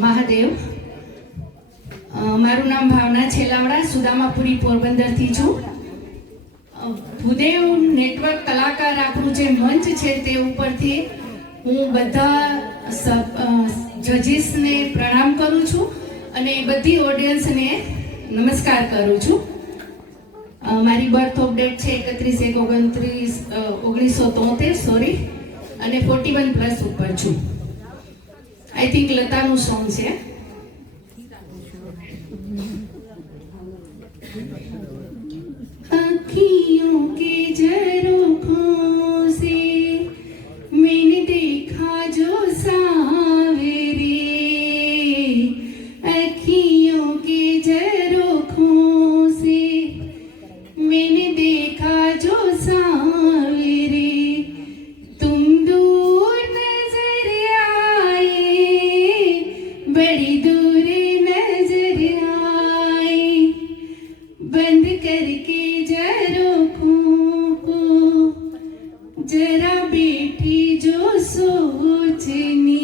મહાદેવ. મારું નામ ભાવના છેલાવડા, સુદામાપુરી પોરબંદરથી છું. ભૂદેવ નેટવર્ક કલાકાર આપણું જે મંચ છે તે ઉપરથી હું બધા જજીસને પ્રણામ કરું છું અને બધી ઓડિયન્સને નમસ્કાર કરું છું. મારી બર્થ ઓફ ડેટ છે 31/1/1973, સોરી, અને 41+ ઉપર છું. આઈ થિંક લતાનું સોંગ છે. अखियों के झरोखों से मैंने देखा जो सावेरे, अखियों के झरोखों से मैंने देखा जो सावेरे, तुम दूर नजर आए, बड़ी दूर नजर आए, बंद करके झरोखों को जरा बैठी जो सोचनी.